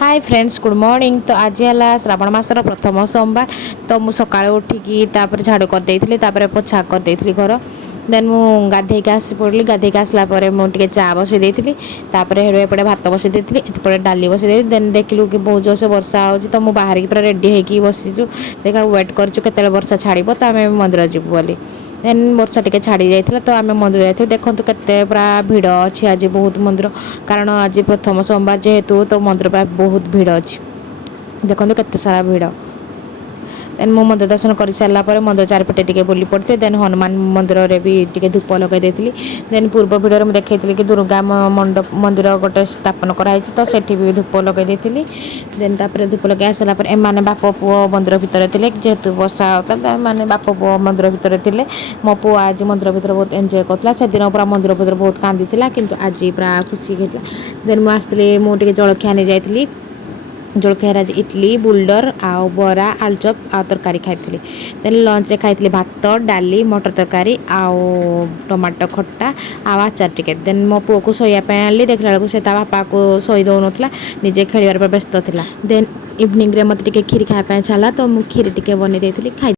Hi friends good morning. तो आज है श्रावण मासर प्रथम सोमवार। तो मुझे सकाଳେ उठिकी झाड़ू करदे पोछा करदे घर। देन मु गाधेक आसी पड़ी। गाधेक आसला मुझे चा बसई देती। एपटे भात बसई देती, एपटे डाली बसई देती। देन देखलु कि बहुत जोर से वर्षा हो, तो मुझे बाहर की पूरा रेडी होगी बसीचु। देखा वेट कर वर्षा छाड़ तो आम मंदिर जीवु बोली। देन वर्षा टिके छाड़ी जाइए तो आम मंदिर जाइए। देखो केते पूरा भिड़ अच्छी आज बहुत मंदिर, कारण आज प्रथम सोमवार जेहेतु तो मंदिर प्राय बहुत भिड़ अच्छी। देखो केते सारा भिड़। देन मु मंदिर दर्शन कर सारापर मंदिर चारिपटे टिके बुली पड़ते। देन हनुमान मंदिर में भी टिके धूप लगे देती। देन पूर्व भिडियो में देखी कि दुर्गा मंडप मंदिर गोटे स्थापन कराई, तो सेठी भी धूप लगे देती। देन तापर धूप लगे आसारा एमाने बाप पुओ मंदिर भितर थे, जेहेतु वर्षा होता मैंने बाप पुओ मंदिर भितर थे। मो पु आज मंदिर भितर बहुत एंजॉय करता। से दिन पूरा मंदिर भितर बहुत कांदी, किंतु आज पूरा खुशी होता। देन मुझे मुझे जलखिया नहीं जाइली। जलखियार आज इडली बुल्डर आउ बरा आलुचप आ तरकारी खाई। देन लंच रे खाई भात डाली मटर तरकारी आउ टमाटो खट्टा आउ आचार टिके। देन मो पुओ को शोयापी आनी, देखला बेलू से बापा को शोई दौन निजे खेल व्यस्त था। देन इवनिंग रे मत खीर खाया छाला, तो मुझे खीर टिके बन खाई।